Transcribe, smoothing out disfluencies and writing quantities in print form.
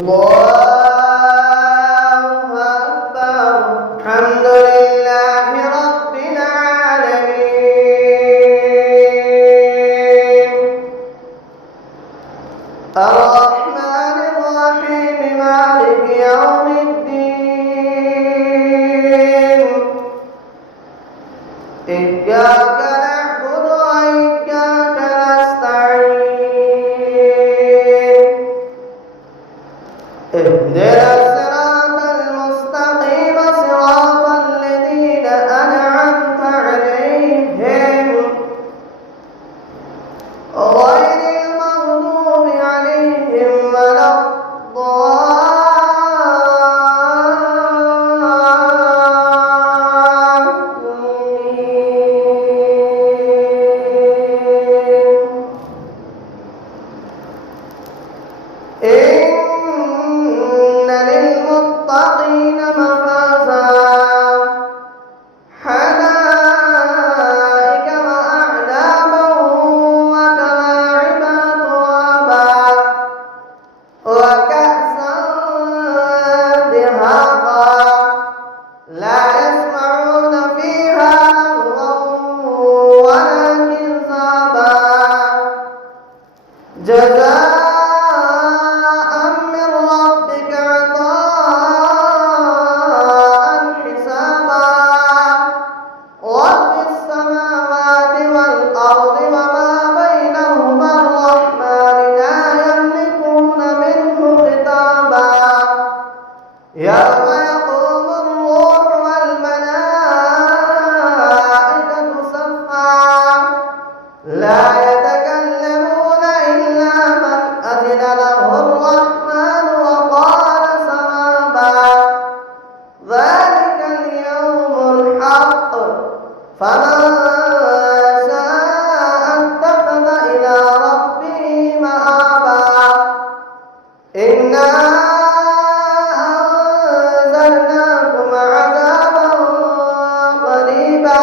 الله أكبر. الحمد لله رب العالمين الرحمن الرحيم مالك يوم الدين إياك نعبد وإياك نستعين اهدنا الصراط المستقيم صراط الذين أنعمت عليهم غير المغضوب عليهم ولا الضالين. إن للمتقين مفازا حدائق وأعنابا وكواعب أترابا وكأسا دهاقا لا يسمعون فيها لغوا ولا كذابا جزاء من ربك عطاء حسابا رب السماوات والأرض وما بينهما الرحمن لا يملكون منه خطابا يوم يقوم الروح والملائكة صفا لا يتكلمون إلا من أذن له الرحمن وقال صوابا ذلك اليوم الحق فمن شاء اتخذ إلى ربه مآبا إنا أنذرناكم عذابا قريبا